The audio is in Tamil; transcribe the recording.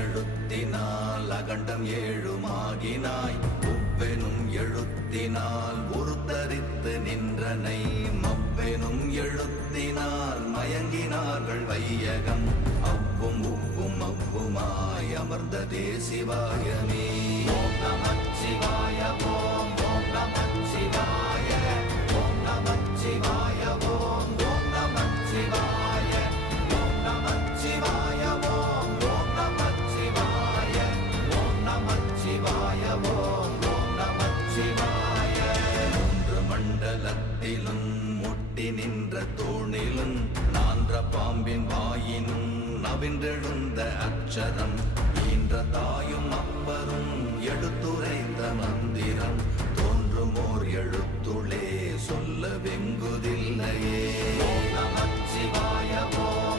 எழுத்தினால் அகண்டம் ஏழுமாகினாய் உவ்வெனும் எழுத்தினால் உருத்தரித்து நின்றனை மவ்வெனும் எழுத்தினால் மயங்கினார்கள் வையகம் அவ்வும் உவ்வும் அவ்வுமாய் அமர்ந்ததே சிவாயமே. ஓம் நமச்சிவாய ஓம் ஓம் நமச்சிவாய ஓம் நமச்சிவாய ஓம் ஓம் நமச்சிவாய ஓம் நமச்சிவாய ஓம் ஓம் நமச்சிவாய ஓம் நமச்சிவாய ஓம் ஓம் நமச்சிவாய. மூன்று மண்டலத்திலும் முட்டி நின்ற தூணிலும் நான்ற பாம்பின் வாயினும் நவின்றெழுந்த அக்ஷரம் ஈன்ற தாயும் அப்பரும் எடுத்துரைத்த மந்திரம் தோன்றுமோர் எழுத்துளே சொல்ல வெங்குதில்லையே. ஓம் நமச்சிவாய ஓம்